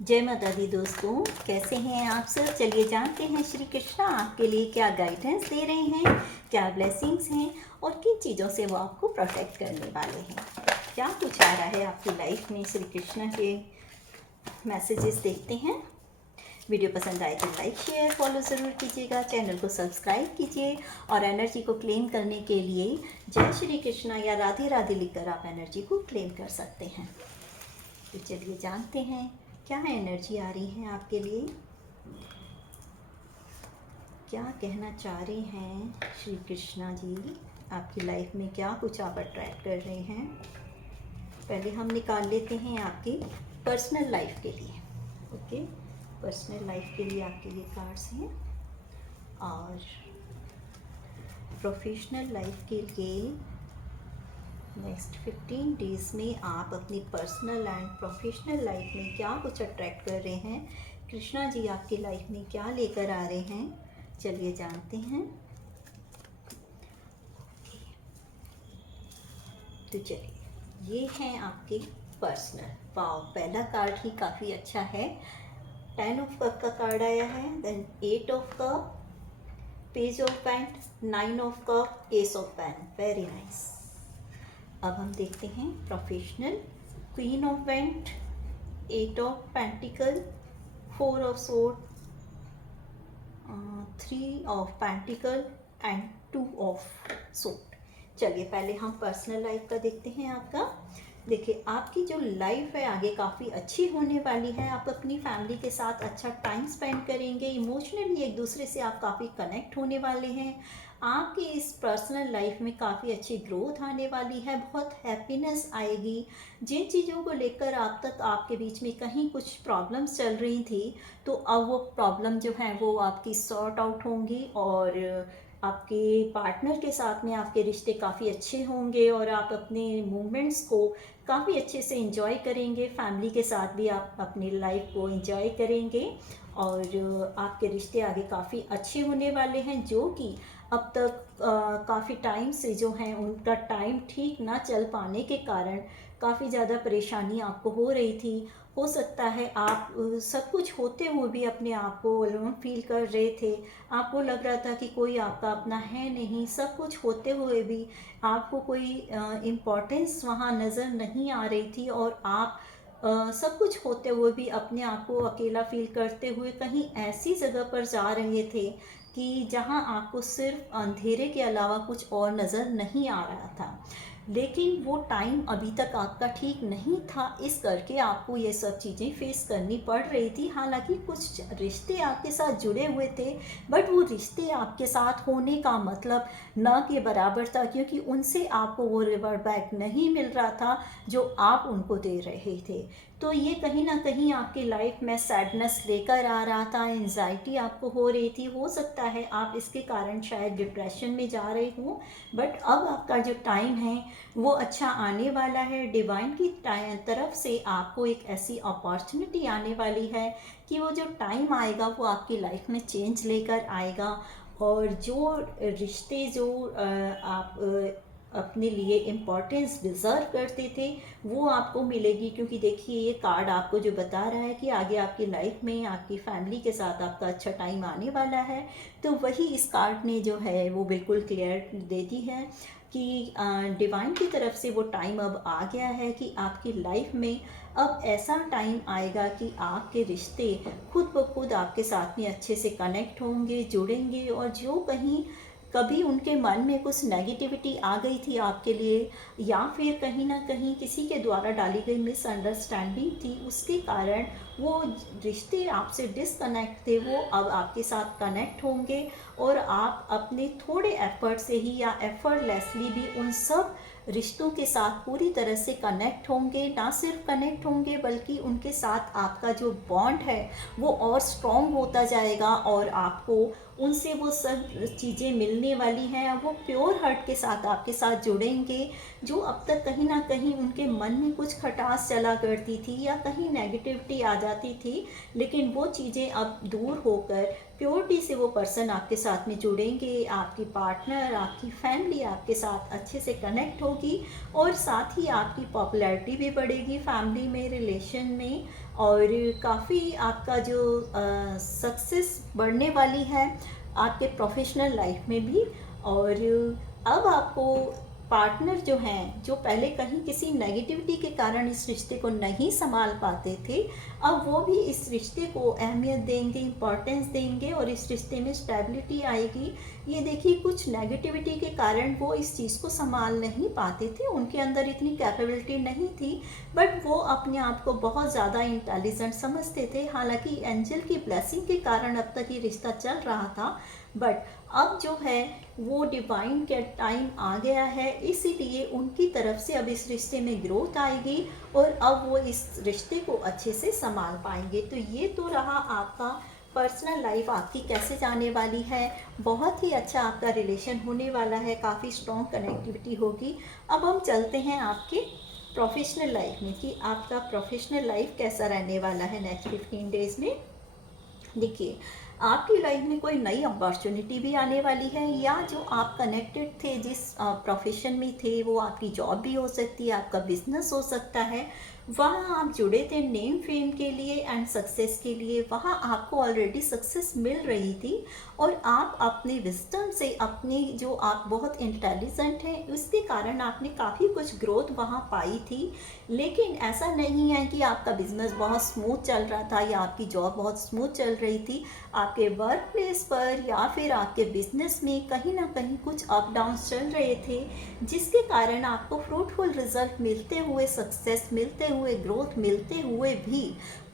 जय माता दी दोस्तों, कैसे हैं आप सब। चलिए जानते हैं श्री कृष्णा आपके लिए क्या गाइडेंस दे रहे हैं, क्या ब्लेसिंग्स हैं और किन चीज़ों से वो आपको प्रोटेक्ट करने वाले हैं। क्या कुछ आ रहा है आपकी लाइफ में, श्री कृष्णा के मैसेजेस देखते हैं। वीडियो पसंद आए तो लाइक शेयर फॉलो ज़रूर कीजिएगा, चैनल को सब्सक्राइब कीजिए और एनर्जी को क्लेम करने के लिए जय श्री कृष्णा या राधे राधे लिखकर आप एनर्जी को क्लेम कर सकते हैं। तो चलिए जानते हैं क्या एनर्जी आ रही है आपके लिए, क्या कहना चाह रहे हैं श्री कृष्णा जी आपकी लाइफ में, क्या कुछ आप अट्रैक्ट कर रहे हैं। पहले हम निकाल लेते हैं आपकी पर्सनल लाइफ के लिए। ओके, पर्सनल लाइफ के लिए आपके ये कार्ड्स हैं और प्रोफेशनल लाइफ के लिए नेक्स्ट 15 डेज़ में आप अपनी पर्सनल एंड प्रोफेशनल लाइफ में क्या कुछ अट्रैक्ट कर रहे हैं, कृष्णा जी आपकी लाइफ में क्या लेकर आ रहे हैं, चलिए जानते हैं। तो चलिए ये हैं आपके पर्सनल। वाओ, पहला कार्ड ही काफ़ी अच्छा है। 10 ऑफ कप का कार्ड आया है, then 8 of cup, page of pent, 9 of cup, ace of pen. Very nice. अब हम देखते हैं professional. Queen of wand, 8 of pentacle, 4 of sword, 3 of pentacle and 2 of sword. चलिए पहले हम पर्सनल लाइफ का देखते हैं आपका। देखिए आपकी जो लाइफ है आगे काफ़ी अच्छी होने वाली है। आप अपनी फैमिली के साथ अच्छा टाइम स्पेंड करेंगे, इमोशनली एक दूसरे से आप काफ़ी कनेक्ट होने वाले हैं। आपकी इस पर्सनल लाइफ में काफ़ी अच्छी ग्रोथ आने वाली है, बहुत हैप्पीनेस आएगी। जिन चीज़ों को लेकर आप तक आपके बीच में कहीं कुछ प्रॉब्लम्स चल रही थी, तो अब वो प्रॉब्लम जो है वो आपकी सॉर्ट आउट होंगी और आपके पार्टनर के साथ में आपके रिश्ते काफ़ी अच्छे होंगे और आप अपने मोमेंट्स को काफ़ी अच्छे से एंजॉय करेंगे। फैमिली के साथ भी आप अपनी लाइफ को एंजॉय करेंगे और आपके रिश्ते आगे काफ़ी अच्छे होने वाले हैं, जो कि अब तक काफ़ी टाइम से जो हैं उनका टाइम ठीक ना चल पाने के कारण काफ़ी ज़्यादा परेशानी आपको हो रही थी। हो सकता है आप सब कुछ होते हुए भी अपने आप को अलोन फील कर रहे थे। आपको लग रहा था कि कोई आपका अपना है नहीं, सब कुछ होते हुए भी आपको कोई इम्पोर्टेंस वहाँ नज़र नहीं आ रही थी और आप सब कुछ होते हुए भी अपने आप को अकेला फील करते हुए कहीं ऐसी जगह पर जा रहे थे कि जहां आपको सिर्फ अंधेरे के अलावा कुछ और नज़र नहीं आ रहा था। लेकिन वो टाइम अभी तक आपका ठीक नहीं था, इस करके आपको ये सब चीज़ें फेस करनी पड़ रही थी। हालांकि कुछ रिश्ते आपके साथ जुड़े हुए थे, बट वो रिश्ते आपके साथ होने का मतलब न के बराबर था, क्योंकि उनसे आपको वो रिवर्ट बैक नहीं मिल रहा था जो आप उनको दे रहे थे। तो ये कहीं ना कहीं आपकी लाइफ में सैडनेस लेकर आ रहा था, एंजाइटी आपको हो रही थी। हो सकता है आप इसके कारण शायद डिप्रेशन में जा रहे हो, बट अब आपका जो टाइम है वो अच्छा आने वाला है। डिवाइन की तरफ से आपको एक ऐसी अपॉर्चुनिटी आने वाली है कि वो जो टाइम आएगा वो आपकी लाइफ में चेंज लेकर आएगा और जो रिश्ते जो आप अपने लिए इम्पोर्टेंस डिज़र्व करते थे वो आपको मिलेगी। क्योंकि देखिए ये कार्ड आपको जो बता रहा है कि आगे आपकी लाइफ में आपकी फैमिली के साथ आपका अच्छा टाइम आने वाला है, तो वही इस कार्ड ने जो है वो बिल्कुल क्लियर दे दी है कि डिवाइन की तरफ से वो टाइम अब आ गया है कि आपकी लाइफ में अब ऐसा टाइम आएगा कि आपके रिश्ते खुद ब खुद आपके साथ में अच्छे से कनेक्ट होंगे, जुड़ेंगे। और जो कहीं कभी उनके मन में कुछ नेगेटिविटी आ गई थी आपके लिए, या फिर कहीं ना कहीं किसी के द्वारा डाली गई मिसअंडरस्टैंडिंग थी, उसके कारण वो रिश्ते आपसे डिसकनेक्ट थे, वो अब आपके साथ कनेक्ट होंगे और आप अपने थोड़े एफर्ट से ही या एफर्टलेसली भी उन सब रिश्तों के साथ पूरी तरह से कनेक्ट होंगे। ना सिर्फ कनेक्ट होंगे बल्कि उनके साथ आपका जो बॉन्ड है वो और स्ट्रॉन्ग होता जाएगा और आपको उनसे वो सब चीज़ें मिलने वाली हैं। वो प्योर हार्ट के साथ आपके साथ जुड़ेंगे। जो अब तक कहीं ना कहीं उनके मन में कुछ खटास चला करती थी या कहीं नेगेटिविटी आ जाती थी, लेकिन वो चीज़ें अब दूर होकर प्योरिटी से वो पर्सन आपके साथ में जुड़ेंगे। आपकी पार्टनर, आपकी फैमिली आपके साथ अच्छे से कनेक्ट होगी होगी और साथ ही आपकी पॉपुलैरिटी भी बढ़ेगी फैमिली में, रिलेशन में, और काफ़ी आपका जो सक्सेस बढ़ने वाली है आपके प्रोफेशनल लाइफ में भी। और अब आपको पार्टनर जो हैं, जो पहले कहीं किसी नेगेटिविटी के कारण इस रिश्ते को नहीं संभाल पाते थे, अब वो भी इस रिश्ते को अहमियत देंगे, इम्पोर्टेंस देंगे और इस रिश्ते में स्टेबिलिटी आएगी। ये देखिए, कुछ नेगेटिविटी के कारण वो इस चीज़ को संभाल नहीं पाते थे, उनके अंदर इतनी कैपेबिलिटी नहीं थी, बट वो अपने आप को बहुत ज़्यादा इंटेलिजेंट समझते थे। हालांकि एंजल की ब्लेसिंग के कारण अब तक ये रिश्ता चल रहा था, बट अब जो है वो डिवाइन का टाइम आ गया है, इसीलिए उनकी तरफ से अब इस रिश्ते में ग्रोथ आएगी और अब वो इस रिश्ते को अच्छे से संभाल पाएंगे। तो ये तो रहा आपका पर्सनल लाइफ आपकी कैसे जाने वाली है। बहुत ही अच्छा आपका रिलेशन होने वाला है, काफ़ी स्ट्रॉन्ग कनेक्टिविटी होगी। अब हम चलते हैं आपके प्रोफेशनल लाइफ में कि आपका प्रोफेशनल लाइफ कैसा रहने वाला है नेक्स्ट 15 डेज़ में। देखिए, आपकी लाइफ में कोई नई अपॉर्चुनिटी भी आने वाली है, या जो आप कनेक्टेड थे, जिस प्रोफेशन में थे, वो आपकी जॉब भी हो सकती है, आपका बिजनेस हो सकता है, वहाँ आप जुड़े थे नेम फेम के लिए एंड सक्सेस के लिए, वहाँ आपको ऑलरेडी सक्सेस मिल रही थी और आप अपने विजडम से, अपने जो आप बहुत इंटेलिजेंट हैं, उसके कारण आपने काफ़ी कुछ ग्रोथ वहाँ पाई थी। लेकिन ऐसा नहीं है कि आपका बिजनेस बहुत स्मूथ चल रहा था या आपकी जॉब बहुत स्मूथ चल रही थी। आपके वर्क प्लेस पर या फिर आपके बिजनेस में कहीं ना कहीं कुछ अप डाउन्स चल रहे थे, जिसके कारण आपको फ्रूटफुल रिजल्ट मिलते हुए, सक्सेस मिलते हुए, ग्रोथ मिलते हुए भी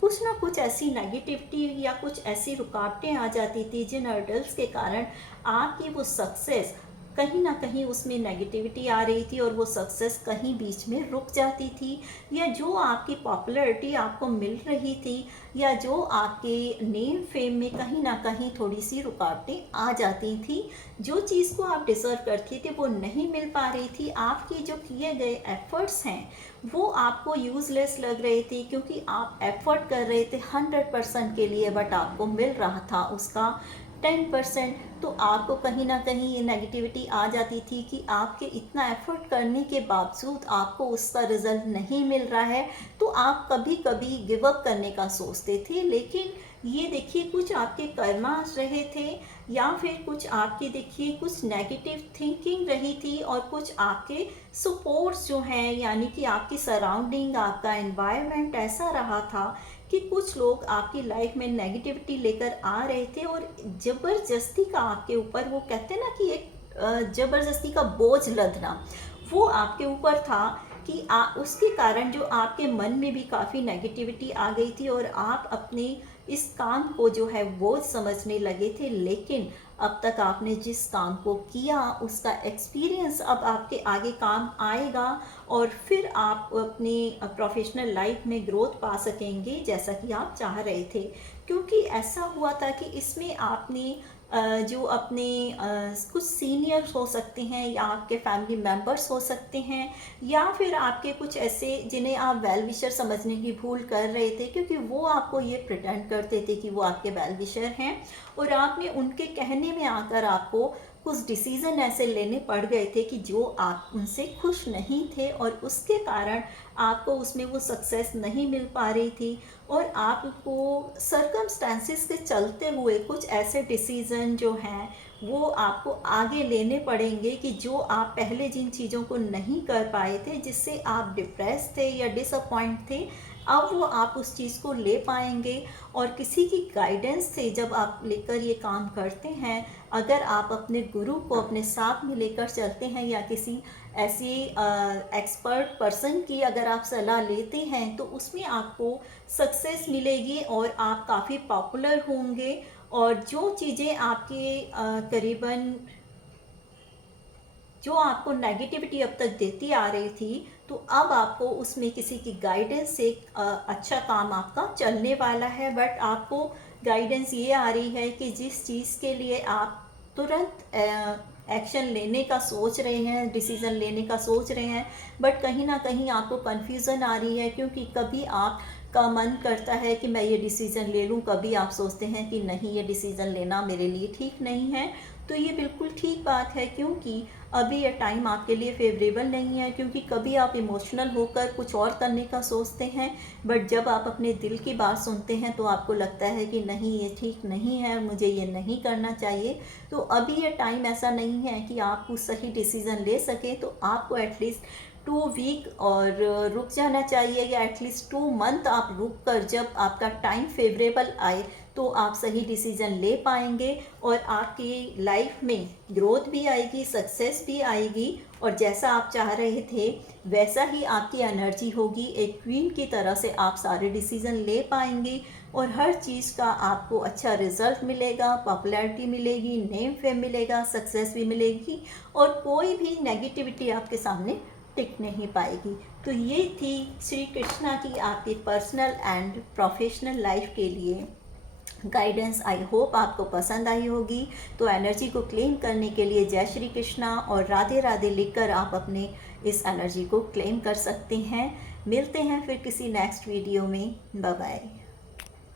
कुछ ना कुछ ऐसी नेगेटिविटी या कुछ ऐसी रुकावटें आ जाती थी, जिन हर्डल्स के कारण आपकी वो सक्सेस कहीं ना कहीं उसमें नेगेटिविटी आ रही थी और वो सक्सेस कहीं बीच में रुक जाती थी, या जो आपकी पॉपुलैरिटी आपको मिल रही थी या जो आपके नेम फेम में कहीं ना कहीं थोड़ी सी रुकावटें आ जाती थी। जो चीज़ को आप डिज़र्व करते थे वो नहीं मिल पा रही थी। आपके जो किए गए एफर्ट्स हैं वो आपको यूज़लेस लग रहे थे, क्योंकि आप एफर्ट कर रहे थे 100% के लिए, बट आपको मिल रहा था उसका 10%। तो आपको कहीं ना कहीं ये नेगेटिविटी आ जाती थी कि आपके इतना एफर्ट करने के बावजूद आपको उसका रिजल्ट नहीं मिल रहा है, तो आप कभी कभी गिव अप करने का सोचते थे। लेकिन ये देखिए, कुछ आपके कर्मा रहे थे या फिर कुछ आपकी देखिए कुछ नेगेटिव थिंकिंग रही थी और कुछ आपके सपोर्ट्स जो हैं, यानी कि आपकी सराउंडिंग, आपका एनवायरनमेंट ऐसा रहा था कि कुछ लोग आपकी लाइफ में नेगेटिविटी लेकर आ रहे थे और ज़बरदस्ती का आपके ऊपर, वो कहते हैं ना कि एक ज़बरदस्ती का बोझ लदना, वो आपके ऊपर था कि उसके कारण जो आपके मन में भी काफ़ी नेगेटिविटी आ गई थी और आप अपने इस काम को जो है बोझ समझने लगे थे। लेकिन अब तक आपने जिस काम को किया उसका एक्सपीरियंस अब आपके आगे काम आएगा और फिर आप अपनी प्रोफेशनल लाइफ में ग्रोथ पा सकेंगे जैसा कि आप चाह रहे थे। क्योंकि ऐसा हुआ था कि इसमें आपने जो अपने कुछ सीनियर्स हो सकते हैं या आपके फैमिली मेम्बर्स हो सकते हैं या फिर आपके कुछ ऐसे जिन्हें आप वेल विशर समझने की भूल कर रहे थे, क्योंकि वो आपको ये प्रिटेंड करते थे कि वो आपके वेल विशर हैं और आपने उनके कहने में आकर आपको कुछ डिसीज़न ऐसे लेने पड़ गए थे कि जो आप उनसे खुश नहीं थे और उसके कारण आपको उसमें वो सक्सेस नहीं मिल पा रही थी और आपको सर्कमस्टेंसेस के चलते हुए कुछ ऐसे डिसीज़न जो हैं वो आपको आगे लेने पड़ेंगे कि जो आप पहले जिन चीज़ों को नहीं कर पाए थे, जिससे आप डिप्रेस थे या डिसअपॉइंट थे, अब वो आप उस चीज़ को ले पाएंगे। और किसी की गाइडेंस से जब आप लेकर ये काम करते हैं, अगर आप अपने गुरु को अपने साथ में लेकर चलते हैं या किसी ऐसी एक्सपर्ट पर्सन की अगर आप सलाह लेते हैं, तो उसमें आपको सक्सेस मिलेगी और आप काफ़ी पॉपुलर होंगे। और जो चीज़ें आपके करीबन जो आपको नेगेटिविटी अब तक देती आ रही थी, तो अब आपको उसमें किसी की गाइडेंस से अच्छा काम आपका चलने वाला है। बट आपको गाइडेंस ये आ रही है कि जिस चीज़ के लिए आप तुरंत एक्शन लेने का सोच रहे हैं, डिसीज़न लेने का सोच रहे हैं, बट कहीं ना कहीं आपको कन्फ्यूज़न आ रही है, क्योंकि कभी आप का मन करता है कि मैं ये डिसीज़न ले लूँ, कभी आप सोचते हैं कि नहीं, ये डिसीज़न लेना मेरे लिए ठीक नहीं है। तो ये बिल्कुल ठीक बात है, क्योंकि अभी ये टाइम आपके लिए फेवरेबल नहीं है, क्योंकि कभी आप इमोशनल होकर कुछ और करने का सोचते हैं, बट जब आप अपने दिल की बात सुनते हैं तो आपको लगता है कि नहीं, ये ठीक नहीं है, मुझे ये नहीं करना चाहिए। तो अभी ये टाइम ऐसा नहीं है कि आप कुछ सही डिसीज़न ले सकें, तो आपको एटलीस्ट 2 वीक और रुक जाना चाहिए, या एटलीस्ट 2 मंथ आप रुक कर जब आपका टाइम फेवरेबल आए तो आप सही डिसीज़न ले पाएंगे, और आपकी लाइफ में ग्रोथ भी आएगी, सक्सेस भी आएगी, और जैसा आप चाह रहे थे वैसा ही आपकी एनर्जी होगी। एक क्वीन की तरह से आप सारे डिसीज़न ले पाएंगे, और हर चीज़ का आपको अच्छा रिजल्ट मिलेगा, पॉपुलैरिटी मिलेगी, नेम फेम मिलेगा, सक्सेस भी मिलेगी, और कोई भी नेगेटिविटी आपके सामने टिक नहीं पाएगी। तो ये थी श्री कृष्णा की आपकी पर्सनल एंड प्रोफेशनल लाइफ के लिए गाइडेंस। आई होप आपको पसंद आई होगी। तो एनर्जी को क्लेम करने के लिए जय श्री कृष्णा और राधे राधे लिखकर आप अपने इस एनर्जी को क्लेम कर सकते हैं। मिलते हैं फिर किसी नेक्स्ट वीडियो में। Bye bye.